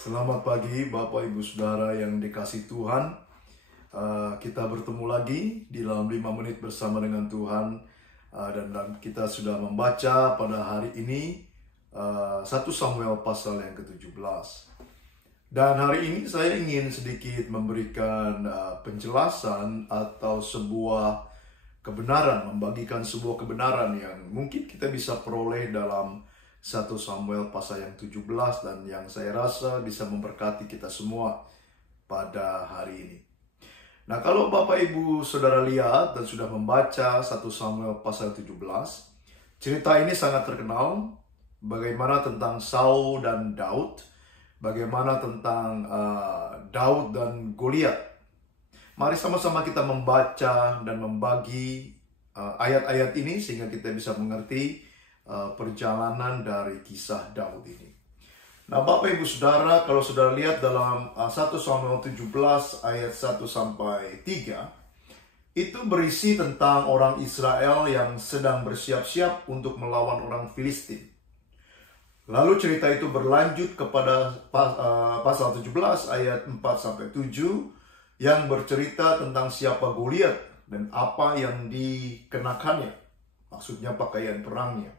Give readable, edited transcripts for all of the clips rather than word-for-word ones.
Selamat pagi Bapak Ibu Saudara yang dikasihi Tuhan. Kita bertemu lagi di dalam 5 menit bersama dengan Tuhan. Dan kita sudah membaca pada hari ini 1 Samuel pasal yang ke-17. Dan hari ini saya ingin sedikit memberikan penjelasan atau sebuah kebenaran, membagikan sebuah kebenaran yang mungkin kita bisa peroleh dalam 1 Samuel pasal yang 17 dan yang saya rasa bisa memberkati kita semua pada hari ini. Nah, kalau Bapak Ibu Saudara lihat dan sudah membaca 1 Samuel pasal 17, cerita ini sangat terkenal. Bagaimana tentang Saul dan Daud, bagaimana tentang Daud dan Goliat. Mari sama-sama kita membaca dan membagi ayat-ayat ini sehingga kita bisa mengerti perjalanan dari kisah Daud ini. Nah, Bapak Ibu Saudara, kalau saudara lihat dalam 1 Samuel 17 ayat 1 sampai 3, itu berisi tentang orang Israel yang sedang bersiap-siap untuk melawan orang Filistin. Lalu cerita itu berlanjut kepada pasal 17 ayat 4 sampai 7 yang bercerita tentang siapa Goliat dan apa yang dikenakannya. Maksudnya pakaian perangnya.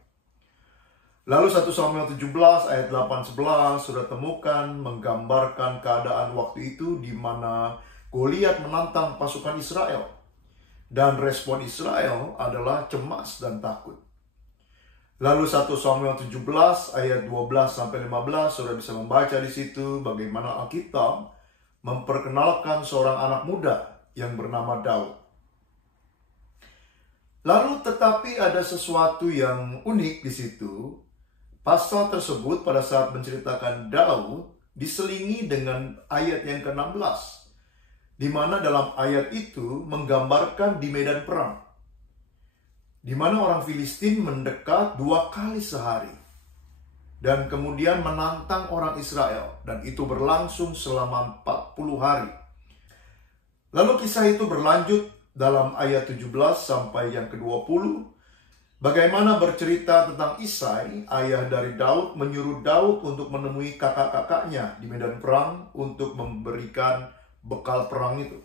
Lalu 1 Samuel 17 ayat 8-11 sudah temukan menggambarkan keadaan waktu itu di mana Goliat menantang pasukan Israel. Dan respon Israel adalah cemas dan takut. Lalu 1 Samuel 17 ayat 12-15 sudah bisa membaca di situ bagaimana Alkitab memperkenalkan seorang anak muda yang bernama Daud. Lalu tetapi ada sesuatu yang unik di situ. Pasal tersebut pada saat menceritakan Daud diselingi dengan ayat yang ke-16, di mana dalam ayat itu menggambarkan di medan perang, di mana orang Filistin mendekat 2 kali sehari dan kemudian menantang orang Israel, dan itu berlangsung selama 40 hari. Lalu kisah itu berlanjut dalam ayat 17 sampai yang ke-20. Bagaimana bercerita tentang Isai, ayah dari Daud, menyuruh Daud untuk menemui kakak-kakaknya di medan perang untuk memberikan bekal perang itu.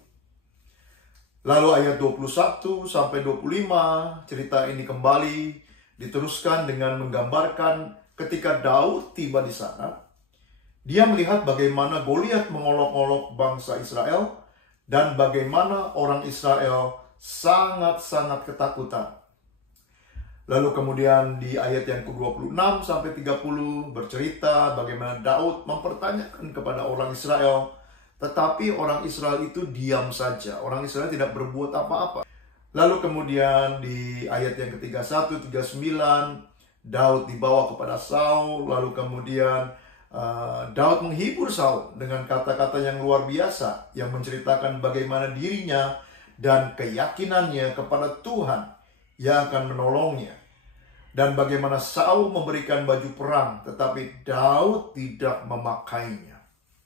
Lalu ayat 21 sampai 25, cerita ini kembali diteruskan dengan menggambarkan ketika Daud tiba di sana, dia melihat bagaimana Goliat mengolok-olok bangsa Israel dan bagaimana orang Israel sangat-sangat ketakutan. Lalu kemudian di ayat yang ke-26 sampai 30 bercerita bagaimana Daud mempertanyakan kepada orang Israel, tetapi orang Israel itu diam saja. Orang Israel tidak berbuat apa-apa. Lalu kemudian di ayat yang ke-31, 39, Daud dibawa kepada Saul. Lalu kemudian Daud menghibur Saul dengan kata-kata yang luar biasa yang menceritakan bagaimana dirinya dan keyakinannya kepada Tuhan yang akan menolongnya. Dan bagaimana Saul memberikan baju perang, tetapi Daud tidak memakainya.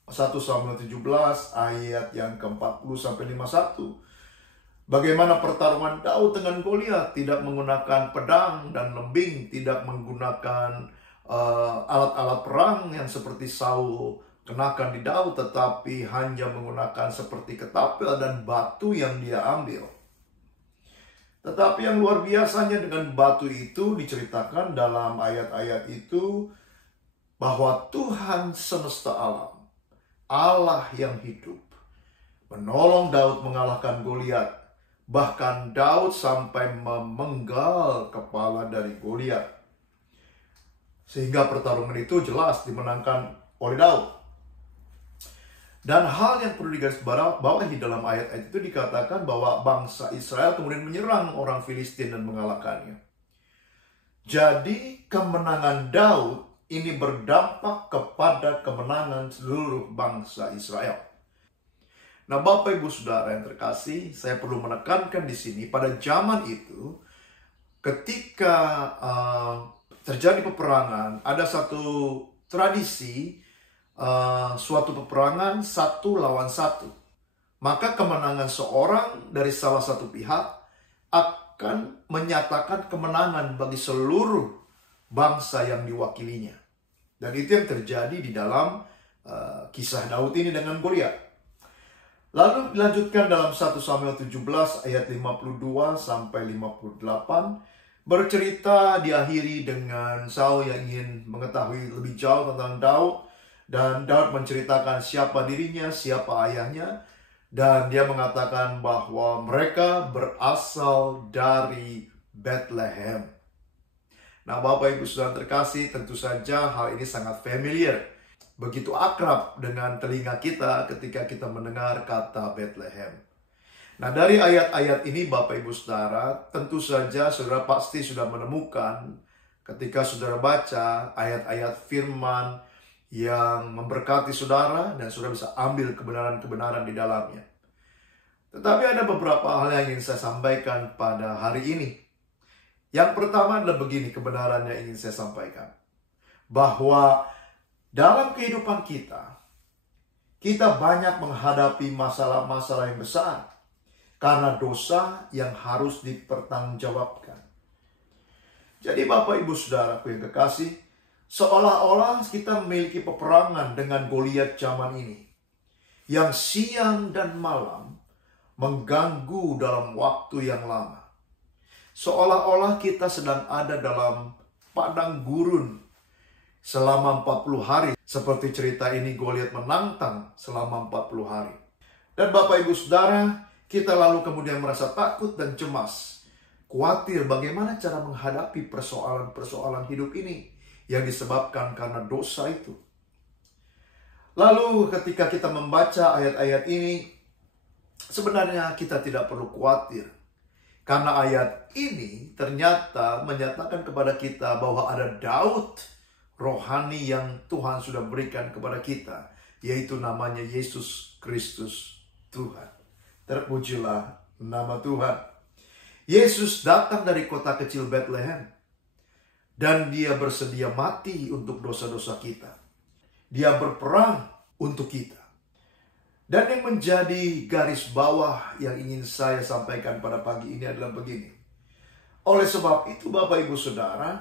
1 Samuel 17 ayat yang ke-40 sampai 51. Bagaimana pertarungan Daud dengan Goliat, tidak menggunakan pedang dan lembing, tidak menggunakan alat-alat perang yang seperti Saul kenakan di Daud, tetapi hanya menggunakan seperti ketapel dan batu yang dia ambil. Tetapi yang luar biasanya dengan batu itu diceritakan dalam ayat-ayat itu bahwa Tuhan semesta alam, Allah yang hidup, menolong Daud mengalahkan Goliat. Bahkan Daud sampai memenggal kepala dari Goliat. Sehingga pertarungan itu jelas dimenangkan oleh Daud. Dan hal yang perlu digarisbawahi dalam ayat-ayat itu dikatakan bahwa bangsa Israel kemudian menyerang orang Filistin dan mengalahkannya. Jadi kemenangan Daud ini berdampak kepada kemenangan seluruh bangsa Israel. Nah, Bapak Ibu Saudara yang terkasih, saya perlu menekankan di sini pada zaman itu ketika terjadi peperangan, ada satu tradisi suatu peperangan 1 lawan 1. Maka kemenangan seorang dari salah satu pihak akan menyatakan kemenangan bagi seluruh bangsa yang diwakilinya. Dan itu yang terjadi di dalam kisah Daud ini dengan Goliat. Lalu dilanjutkan dalam 1 Samuel 17 ayat 52 sampai 58. Bercerita diakhiri dengan Saul yang ingin mengetahui lebih jauh tentang Daud. Dan Daud menceritakan siapa dirinya, siapa ayahnya. Dan dia mengatakan bahwa mereka berasal dari Bethlehem. Nah, Bapak Ibu Saudara terkasih, tentu saja hal ini sangat familiar. Begitu akrab dengan telinga kita ketika kita mendengar kata Bethlehem. Nah, dari ayat-ayat ini Bapak Ibu Saudara, tentu saja saudara pasti sudah menemukan ketika saudara baca ayat-ayat firman yang memberkati saudara dan saudara bisa ambil kebenaran-kebenaran di dalamnya. Tetapi ada beberapa hal yang ingin saya sampaikan pada hari ini. Yang pertama adalah begini kebenaran yang ingin saya sampaikan. Bahwa dalam kehidupan kita banyak menghadapi masalah-masalah yang besar karena dosa yang harus dipertanggungjawabkan. Jadi Bapak Ibu Saudaraku yang kekasih, seolah-olah kita memiliki peperangan dengan Goliat zaman ini yang siang dan malam mengganggu dalam waktu yang lama. Seolah-olah kita sedang ada dalam padang gurun selama 40 hari. Seperti cerita ini, Goliat menantang selama 40 hari. Dan Bapak Ibu Saudara, kita lalu kemudian merasa takut dan cemas. Khawatir bagaimana cara menghadapi persoalan-persoalan hidup ini yang disebabkan karena dosa itu. Lalu ketika kita membaca ayat-ayat ini, sebenarnya kita tidak perlu khawatir. Karena ayat ini ternyata menyatakan kepada kita bahwa ada Daud rohani yang Tuhan sudah berikan kepada kita, yaitu namanya Yesus Kristus Tuhan. Terpujilah nama Tuhan. Yesus datang dari kota kecil Bethlehem, dan dia bersedia mati untuk dosa-dosa kita. Dia berperang untuk kita. Dan yang menjadi garis bawah yang ingin saya sampaikan pada pagi ini adalah begini. Oleh sebab itu Bapak Ibu Saudara,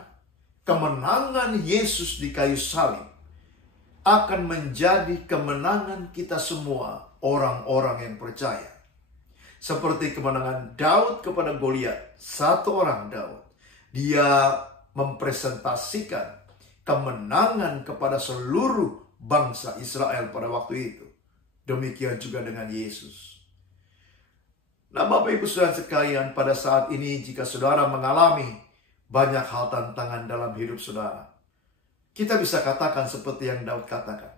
kemenangan Yesus di kayu salib akan menjadi kemenangan kita semua, orang-orang yang percaya. Seperti kemenangan Daud kepada Goliat, satu orang Daud. Dia mempresentasikan kemenangan kepada seluruh bangsa Israel pada waktu itu. Demikian juga dengan Yesus. Nah, Bapak Ibu Saudara sekalian, pada saat ini jika saudara mengalami banyak hal tantangan dalam hidup saudara, kita bisa katakan seperti yang Daud katakan.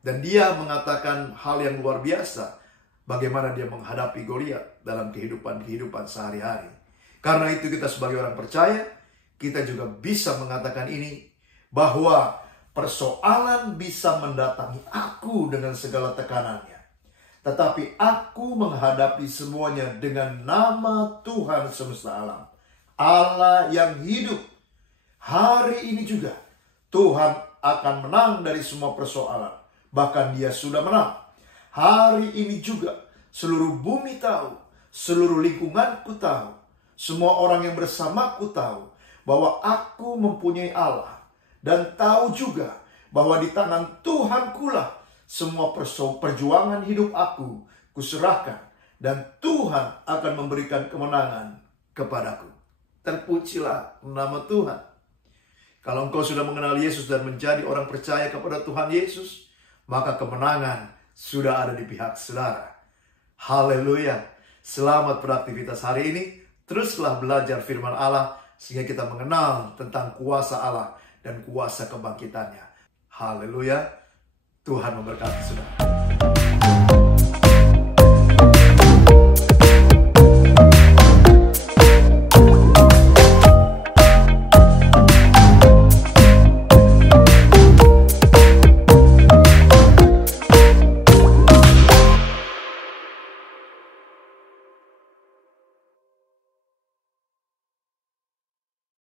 Dan dia mengatakan hal yang luar biasa, bagaimana dia menghadapi Goliat dalam kehidupan sehari-hari. Karena itu kita sebagai orang percaya, kita juga bisa mengatakan ini, bahwa persoalan bisa mendatangi aku dengan segala tekanannya. Tetapi aku menghadapi semuanya dengan nama Tuhan semesta alam. Allah yang hidup. Hari ini juga Tuhan akan menang dari semua persoalan. Bahkan dia sudah menang. Hari ini juga seluruh bumi tahu. Seluruh lingkunganku tahu. Semua orang yang bersamaku tahu. Bahwa aku mempunyai Allah. Dan tahu juga bahwa di tangan Tuhankulah semua perjuangan hidup aku kuserahkan. Dan Tuhan akan memberikan kemenangan kepadaku. Terpujilah nama Tuhan. Kalau engkau sudah mengenal Yesus dan menjadi orang percaya kepada Tuhan Yesus, maka kemenangan sudah ada di pihak saudara. Haleluya. Selamat beraktivitas hari ini. Teruslah belajar firman Allah sehingga kita mengenal tentang kuasa Allah dan kuasa kebangkitannya. Haleluya. Tuhan memberkati saudara.